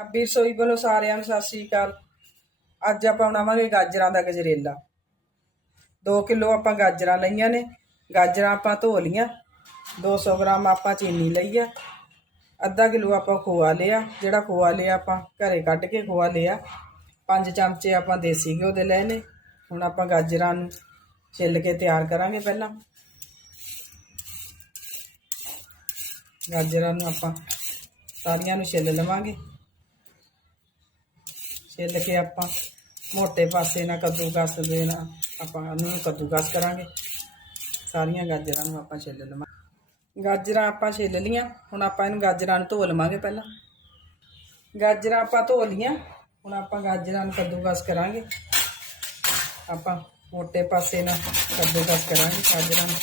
ਪੰਜਾਬੀ ਰਸੋਈ ਵੱਲੋਂ ਸਾਰਿਆਂ ਨੂੰ ਸਤਿ ਸ੍ਰੀ ਅਕਾਲ। ਅੱਜ ਆਪਾਂ ਬਣਾਵਾਂਗੇ ਗਾਜਰਾਂ ਦਾ ਗਜਰੇਲਾ। 2 ਕਿਲੋ ਆਪਾਂ ਗਾਜਰਾਂ ਲਈਆਂ ਨੇ। ਗਾਜਰਾਂ ਆਪਾਂ ਧੋ ਲੀਆਂ 200 ਗ੍ਰਾਮ ਆਪਾਂ ਚੀਨੀ ਲਈ ਆ। ਅੱਧਾ ਕਿਲੋ ਆਪਾਂ ਖੋਆ ਲਿਆ। ਜਿਹੜਾ ਖੋਆ ਲਿਆ ਆਪਾਂ ਘਰੇ ਕੱਢ ਕੇ ਖੋਆ ਲਿਆ। ਪੰਜ ਚਮਚੇ ਆਪਾਂ ਦੇਸੀ ਘਿਓ ਦੇ ਲਏ ਨੇ। ਹੁਣ ਆਪਾਂ ਗਾਜਰਾਂ ਨੂੰ ਛਿੱਲ ਕੇ ਤਿਆਰ ਕਰਾਂਗੇ ਪਹਿਲਾਂ। ਗਾਜਰਾਂ ਨੂੰ ਆਪਾਂ ਸਾਰੀਆਂ ਨੂੰ ਛਿੱਲ ਲਵਾਂਗੇ। ਛਿੱਲ ਕੇ ਆਪਾਂ ਮੋਟੇ ਪਾਸੇ ਨਾਲ ਕੱਦੂਕਸ ਦੇ ਨਾਲ ਆਪਾਂ ਉਹਨੂੰ ਕੱਦੂਕਸ ਕਰਾਂਗੇ। ਸਾਰੀਆਂ ਗਾਜਰਾਂ ਨੂੰ ਆਪਾਂ ਛਿੱਲ ਲਵਾਂਗੇ ਗਾਜਰਾਂ ਆਪਾਂ ਛਿੱਲ ਲੀਆਂ ਹੁਣ ਆਪਾਂ ਇਹਨੂੰ ਗਾਜਰਾਂ ਨੂੰ ਧੋ ਲਵਾਂਗੇ ਪਹਿਲਾਂ। ਗਾਜਰਾਂ ਆਪਾਂ ਧੋ ਲੀਆਂ ਹੁਣ ਆਪਾਂ ਗਾਜਰਾਂ ਨੂੰ ਕੱਦੂਕਸ ਕਰਾਂਗੇ। ਆਪਾਂ ਮੋਟੇ ਪਾਸੇ ਨਾਲ ਕੱਦੂਕਸ ਕਰਾਂਗੇ ਗਾਜਰਾਂ ਨੂੰ।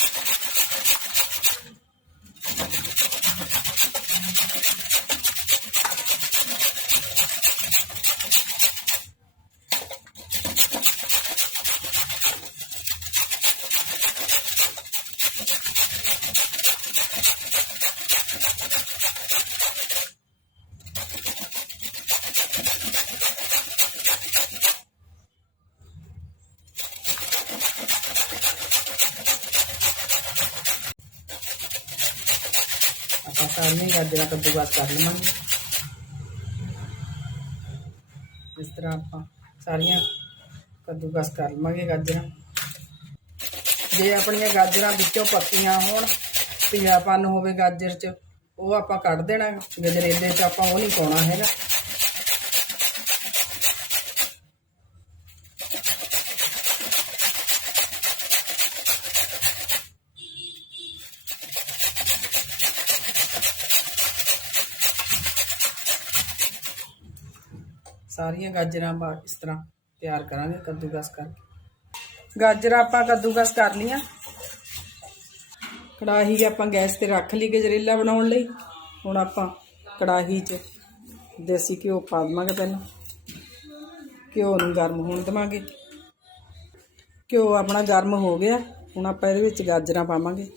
ਆਪਾਂ ਸਾਰੀਆਂ ਗਾਜਰਾਂ ਕੱਦੂਕਸ ਕਰ ਲਵਾਂਗੇ। ਇਸ ਤਰ੍ਹਾਂ ਆਪਾਂ ਸਾਰੀਆਂ ਕੱਦੂਕਸ ਕਰ ਲਵਾਂਗੇ ਗਾਜਰਾਂ। ਜੇ ਆਪਣੀਆਂ ਗਾਜਰਾਂ ਵਿੱਚੋਂ ਪੱਕੀਆਂ ਹੋਣ ਪੀਲਾਪਨ ਹੋਵੇ ਗਾਜਰ 'ਚ, ਉਹ ਆਪਾਂ ਕੱਢ ਦੇਣਾ। ਗਜਰੇਲੇ 'ਚ ਆਪਾਂ ਉਹ ਨਹੀਂ ਪਾਉਣਾ ਹੈਗਾ। ਸਾਰੀਆਂ ਗਾਜਰਾਂ ਬਾ ਇਸ ਤਰ੍ਹਾਂ ਤਿਆਰ ਕਰਾਂਗੇ ਕੱਦੂਕਸ ਕਰਕੇ। ਗਾਜਰਾਂ ਆਪਾਂ ਕੱਦੂਕਸ ਕਰ ਲੀਆਂ ਕੜਾਹੀ ਆਪਾਂ ਗੈਸ ਤੇ ਰੱਖ ਲਈ ਗਜਰੇਲਾ ਬਣਾਉਣ ਲਈ। ਹੁਣ ਆਪਾਂ ਕੜਾਹੀ 'ਚ ਦੇਸੀ ਘਿਓ ਪਾ ਦੇਵਾਂਗੇ ਪਹਿਲਾਂ। ਘਿਓ ਨੂੰ ਗਰਮ ਹੋਣ ਦੇਵਾਂਗੇ। ਘਿਓ ਆਪਣਾ ਗਰਮ ਹੋ ਗਿਆ। ਹੁਣ ਆਪਾਂ ਇਹਦੇ ਵਿੱਚ ਗਾਜਰਾਂ ਪਾਵਾਂਗੇ।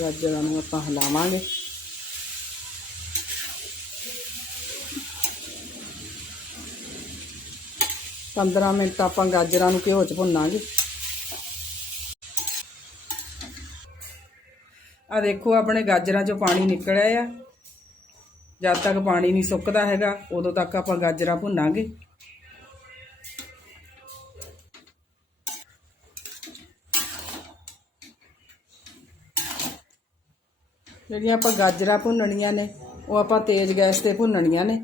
ਗਾਜਰਾਂ ਨੂੰ ਆਪਾਂ ਹਿਲਾਵਾਂਗੇ। ਪੰਦਰਾਂ ਮਿੰਟ ਆਪਾਂ ਗਾਜਰਾਂ ਨੂੰ ਘਿਓ 'ਚ ਭੁੰਨਾਂਗੇ। ਆ ਦੇਖੋ, ਆਪਣੇ ਗਾਜਰਾਂ 'ਚੋਂ ਪਾਣੀ ਨਿਕਲਿਆ ਆ। ਜਦ ਤੱਕ ਪਾਣੀ ਨਹੀਂ ਸੁੱਕਦਾ ਹੈਗਾ, ਉਦੋਂ ਤੱਕ ਆਪਾਂ ਗਾਜਰਾਂ ਭੁੰਨਾਂਗੇ। ਜਿਹੜੀਆਂ ਆਪਾਂ ਗਾਜਰਾਂ ਭੁੰਨਣੀਆਂ ਨੇ, ਉਹ ਆਪਾਂ ਤੇਜ਼ ਗੈਸ ਤੇ ਭੁੰਨਣੀਆਂ ਨੇ।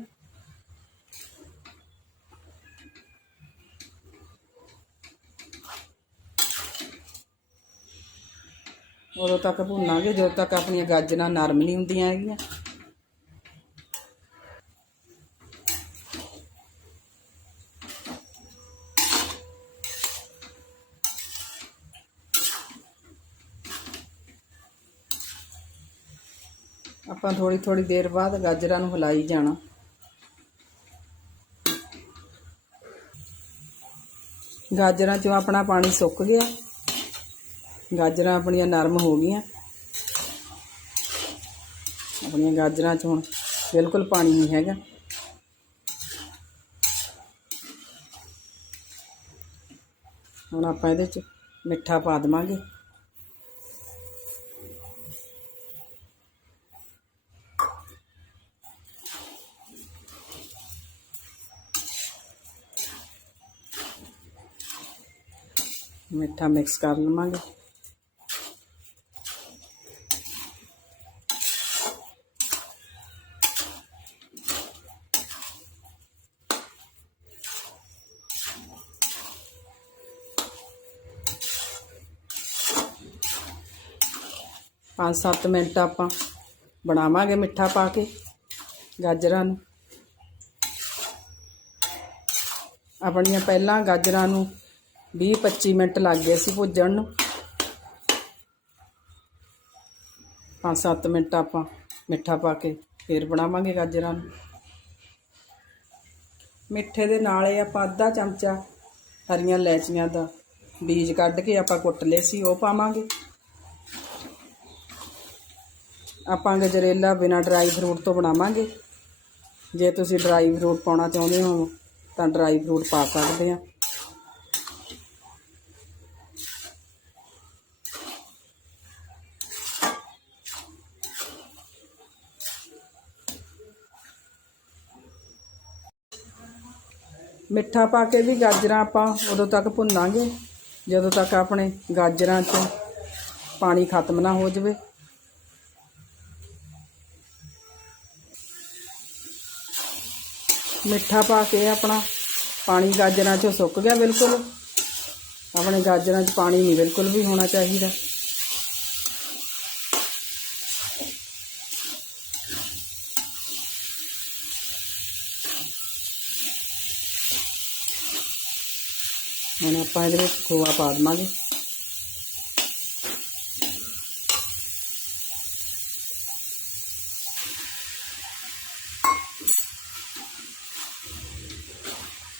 ਉਦੋਂ ਤੱਕ ਭੁੰਨਾਂਗੇ, ਜਦੋਂ ਤੱਕ ਆਪਣੀਆਂ ਗਾਜਰਾਂ ਨਰਮ ਨਹੀਂ ਹੁੰਦੀਆਂ ਹੈਗੀਆਂ। ਆਪਾਂ ਥੋੜੀ ਥੋੜੀ ਦੇਰ ਬਾਅਦ ਗਾਜਰਾਂ ਨੂੰ ਹਿਲਾਈ ਜਾਣਾ। ਗਾਜਰਾਂ ਚੋਂ ਆਪਣਾ ਪਾਣੀ ਸੁੱਕ ਗਿਆ। ਗਾਜਰਾਂ ਆਪਣੀਆਂ ਨਰਮ ਹੋ ਗਈਆਂ। ਆਪਣੀਆਂ ਗਾਜਰਾਂ 'ਚ ਹੁਣ ਬਿਲਕੁਲ ਪਾਣੀ ਨਹੀਂ ਹੈਗਾ। ਹੁਣ ਆਪਾਂ ਇਹਦੇ 'ਚ ਮਿੱਠਾ ਪਾ ਦੇਵਾਂਗੇ। ਮਿੱਠਾ ਮਿਕਸ ਕਰ ਲਵਾਂਗੇ। ਪੰਜ ਸੱਤ ਮਿੰਟ ਆਪਾਂ ਬਣਾਵਾਂਗੇ ਮਿੱਠਾ ਪਾ ਕੇ ਗਾਜਰਾਂ ਨੂੰ। ਆਪਣੀਆਂ ਪਹਿਲਾਂ ਗਾਜਰਾਂ ਨੂੰ 20 25 ਮਿੰਟ ਲੱਗ ਗਏ ਸੀ ਭੁੱਜਣ ਨੂੰ। 5-7 ਮਿੰਟ ਆਪਾਂ ਮਿੱਠਾ ਪਾ ਕੇ ਫੇਰ ਬਣਾਵਾਂਗੇ ਗਾਜਰਾਂ ਨੂੰ। ਮਿੱਠੇ ਦੇ ਨਾਲ ਇਹ ਆਪਾਂ ਅੱਧਾ ਚਮਚਾ ਹਰੀਆਂ ਇਲਾਇਚੀਆਂ ਦਾ ਬੀਜ ਕੱਢ ਕੇ ਆਪਾਂ ਕੁੱਟ ਲਏ ਸੀ, ਉਹ ਪਾਵਾਂਗੇ। ਆਪਾਂ ਗਜਰੇਲਾ ਬਿਨਾ ਡਰਾਈ ਫਰੂਟ ਤੋਂ ਬਣਾਵਾਂਗੇ। ਜੇ ਤੁਸੀਂ ਡਰਾਈ ਫਰੂਟ ਪਾਉਣਾ ਚਾਹੁੰਦੇ ਹੋ ਤਾਂ ਡਰਾਈ ਫਰੂਟ ਪਾ ਸਕਦੇ ਆ। ਮਿੱਠਾ ਪਾ ਕੇ ਵੀ ਗਾਜਰਾਂ ਆਪਾਂ ਉਦੋਂ ਤੱਕ ਭੁੰਨਾਂਗੇ, ਜਦੋਂ ਤੱਕ ਆਪਣੇ ਗਾਜਰਾਂ 'ਚ ਪਾਣੀ ਖਤਮ ਨਾ ਹੋ ਜਾਵੇ। ਮਿੱਠਾ ਪਾ ਕੇ ਆਪਣਾ ਪਾਣੀ ਗਾਜਰਾਂ 'ਚੋਂ ਸੁੱਕ ਗਿਆ ਬਿਲਕੁਲ। ਆਪਣੇ ਗਾਜਰਾਂ 'ਚ ਪਾਣੀ ਨਹੀਂ ਬਿਲਕੁਲ ਵੀ ਹੋਣਾ ਚਾਹੀਦਾ। ਹੁਣ ਆਪਾਂ ਇਹਦੇ ਵਿੱਚ ਖੋਆ ਪਾ ਦੇਵਾਂਗੇ।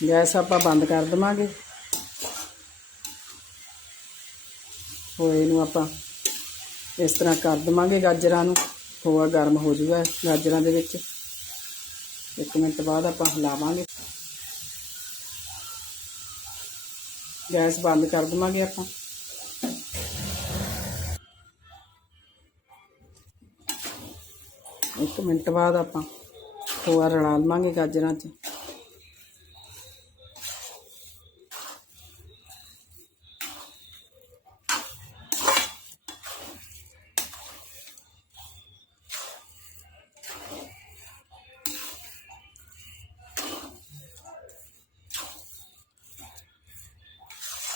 ਗੈਸ ਆਪਾਂ ਬੰਦ ਕਰ ਦੇਵਾਂਗੇ। ਹੋਏ ਨੂੰ ਆਪਾਂ ਇਸ ਤਰ੍ਹਾਂ ਕਰ ਦੇਵਾਂਗੇ ਗਾਜਰਾਂ ਨੂੰ। ਖੋਆ ਗਰਮ ਹੋ ਜੂਗਾ ਗਾਜਰਾਂ ਦੇ ਵਿੱਚ। ਇੱਕ ਮਿੰਟ ਬਾਅਦ ਆਪਾਂ ਹਿਲਾਵਾਂਗੇ ਗੈਸ ਬੰਦ ਕਰ ਦੇਵਾਂਗੇ ਆਪਾਂ। ਇੱਕ ਮਿੰਟ ਬਾਅਦ ਆਪਾਂ ਖੋਆ ਰਲਾ ਲਵਾਂਗੇ ਗਾਜਰਾਂ 'ਚ।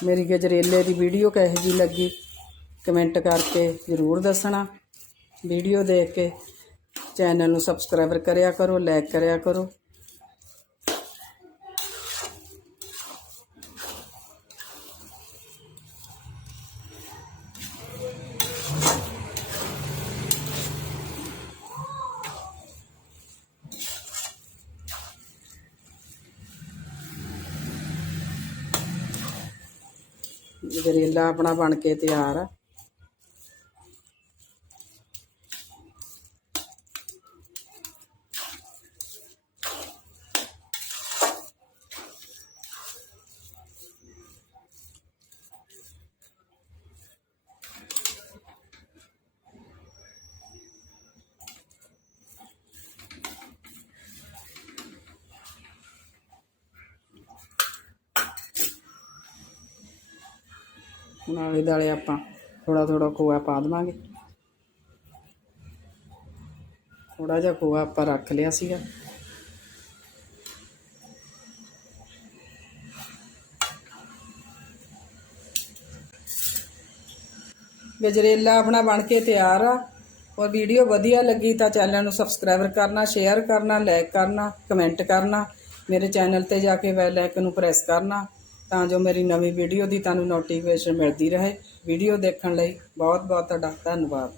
ਮੇਰੀ ਗਜਰੇਲੇ ਦੀ ਵੀਡੀਓ ਕਿਹੋ ਜਿਹੀ ਲੱਗੀ ਕਮੈਂਟ ਕਰਕੇ ਜ਼ਰੂਰ ਦੱਸਣਾ। ਵੀਡੀਓ ਦੇਖ ਕੇ ਚੈਨਲ ਨੂੰ ਸਬਸਕ੍ਰਾਈਬਰ ਕਰਿਆ ਕਰੋ ਲਾਈਕ ਕਰਿਆ ਕਰੋ। ਗਜਰੇਲਾ ਆਪਣਾ ਬਣ ਕੇ ਤਿਆਰ ਆ। ਹੁਣ ਆਲੇ ਦਾਲੇ ਆਪਾਂ ਥੋੜਾ ਥੋੜਾ ਖੋਆ ਪਾ ਦੇਵਾਂਗੇ। ਥੋੜਾ ਜਿਹਾ ਖੋਆ ਆਪਾਂ ਰੱਖ ਲਿਆ ਸੀਗਾ। ਗਜਰੇਲਾ ਆਪਣਾ ਬਣ ਕੇ ਤਿਆਰ ਆ। ਔਰ ਵੀਡੀਓ ਵਧੀਆ ਲੱਗੀ ਤਾਂ ਚੈਨਲ ਨੂੰ ਸਬਸਕ੍ਰਾਈਬ ਕਰਨਾ, ਸ਼ੇਅਰ ਕਰਨਾ ਲਾਈਕ ਕਰਨਾ, ਕਮੈਂਟ ਕਰਨਾ। ਮੇਰੇ ਚੈਨਲ ਤੇ ਜਾ ਕੇ ਬੈਲ ਆਈਕਨ ਨੂੰ ਪ੍ਰੈਸ ਕਰਨਾ। ਤਾਂ ਜੋ ਮੇਰੀ ਨਵੀਂ ਵੀਡੀਓ ਦੀ ਤੁਹਾਨੂੰ ਨੋਟੀਫਿਕੇਸ਼ਨ ਮਿਲਦੀ ਰਹੇ। ਵੀਡੀਓ ਦੇਖਣ ਲਈ ਬਹੁਤ ਬਹੁਤ ਤੁਹਾਡਾ ਧੰਨਵਾਦ।